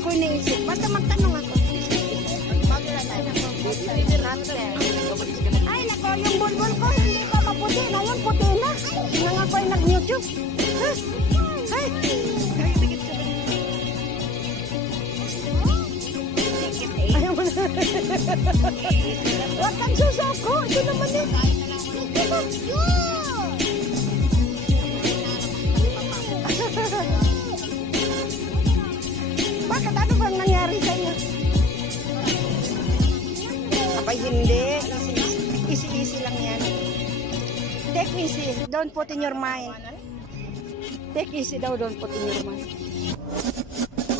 ko iniisip. Basta magtanong ako. Ay, nako, yung bulbul ko hindi pa maputi. Ngayon, puti na. Nang ako ay nag-YouTube. Ha? Ay! Ayaw mo na. Huwag kang susoko. Ito naman eh. Bakit? Ano bang nangyari sa iyo? Abay, hindi. Easy lang yan. Take easy. Don't put in your mind. Take easy daw. Don't put in your mind.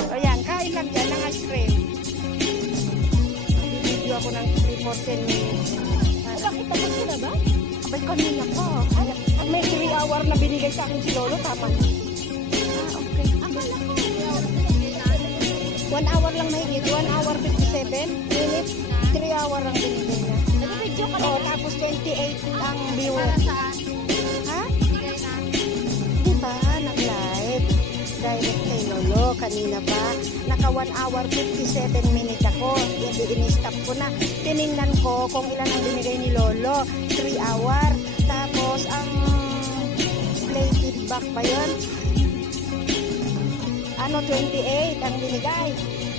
O yan, kain lang dyan ng ice cream. Video ako ng 3-10 minutes. Bakit tapos ko na ba? Abay, kanina pa. May 3 hour na binigay sa akin si Lolo. Tama na. Okay. Akala ko. 1 hour lang mahigit. 1 hour 57 minutes. 3 hour ang binigay na. Nag-video ka Oh, na. tapos 28 ang viewer. Para saan? Ha? Bigay na. Diba? Nag-live. Direct kay Lolo. Kanina pa. Naka 1 hour 57 minutes ako. Hindi in-stop ko na. Tiningnan ko kung ilan ang binigay ni Lolo. 3 hour. Tapos ang play feedback ba yun? 28 ang binigay.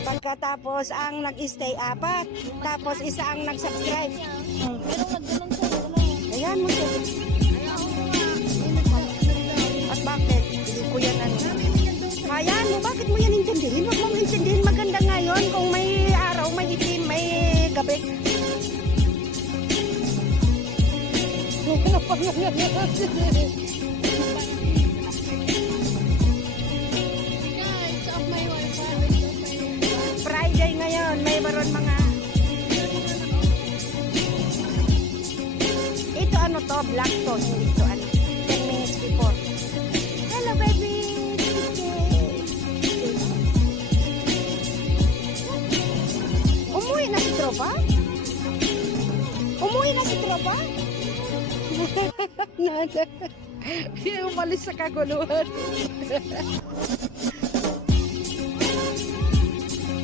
Pagkatapos ang nag-stay 4. Tapos isa ang nag-subscribe. Pero nagganong sa ano. Ayan mo siya. Ayaw ko nga. At bakit? Hindi ko yan ano. Ayan mo, bakit mo yan intindihin? Huwag mong intindihin. Maganda ngayon kung may araw, may itim, may gabi. It's off my wifi. Friday ngayon, may baron mga... Ito ano to, black to, hindi to ano. 10 minutes before. Hello baby! Umuwi na si Tropa? Umuwi na si Tropa? Nada. Umalis sa kaguluhan.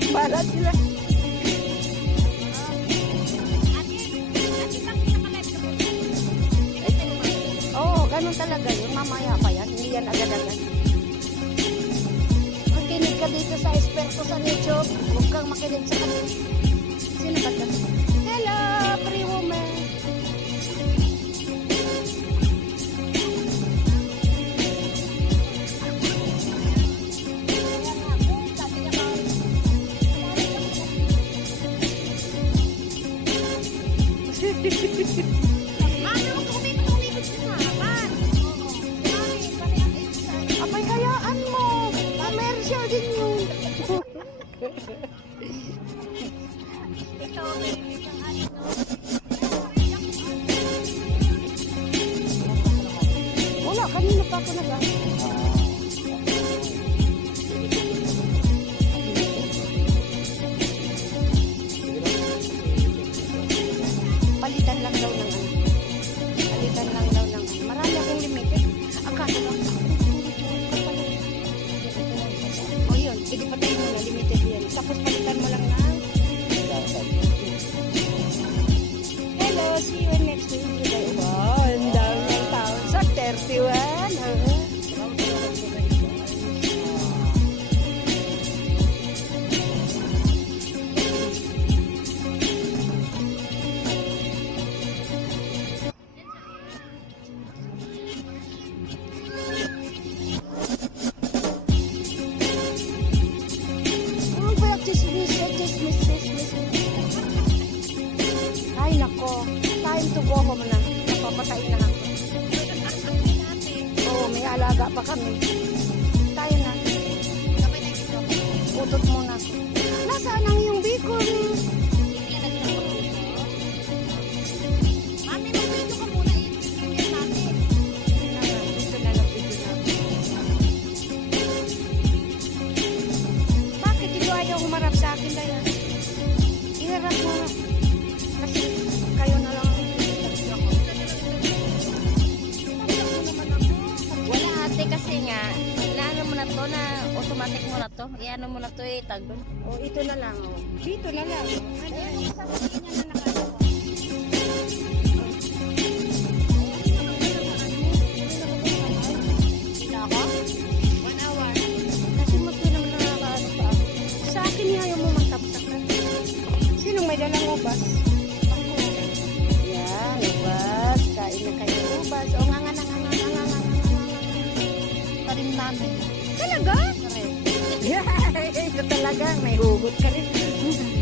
Para sila. Oo, ganun talaga yun. Mamaya pa yan. Hindi yan agad-agad. Makinig ka dito sa esperto sa YouTube. Huwag kang makinig sa kanila. Sino ba ito? Hello, pretty woman. Abay, hayaan mo. Commercial din yun. Ito, may isang ano. Wala, kanina pa ako nag Palitan lang daw ng ano. Palitan lang daw ng ano. Marami akong limited. Akala lang. O yun, hindi patayin mo na. Limited yan. Tapos palitan mo lang na. Hello, see you next week. Wow, ang dami ng taon sa 31. Ay nako, time to go home na. Napapatay na ako. Oo, may alaga pa kami. Tayo na. Utot muna ako. Nasaan ang iyong bacon? Mami, mag-video ka muna. I-premiere natin. Dito na lang video natin. Bakit ito ayaw humarap sa akin dahil? Iharap mo na. Kasi kayo na lang ang Wala ate kasi nga ano mo na to eh, tag doon. O, ito na lang. O. Dito na lang. Ano yung sasabihin niya na nakano? Sino ako? 1 hour. Kasi mas yun naman nakakaano pa ako. Sa akin niya ayaw mo magtaptak na. Sinong may dalang ubas? Yan, ubas. Kain na kayo ubas. O nga nga nga nga nga nga nga nga Parin namin. Talaga? Correct. Ito talaga. May hugot ka rin.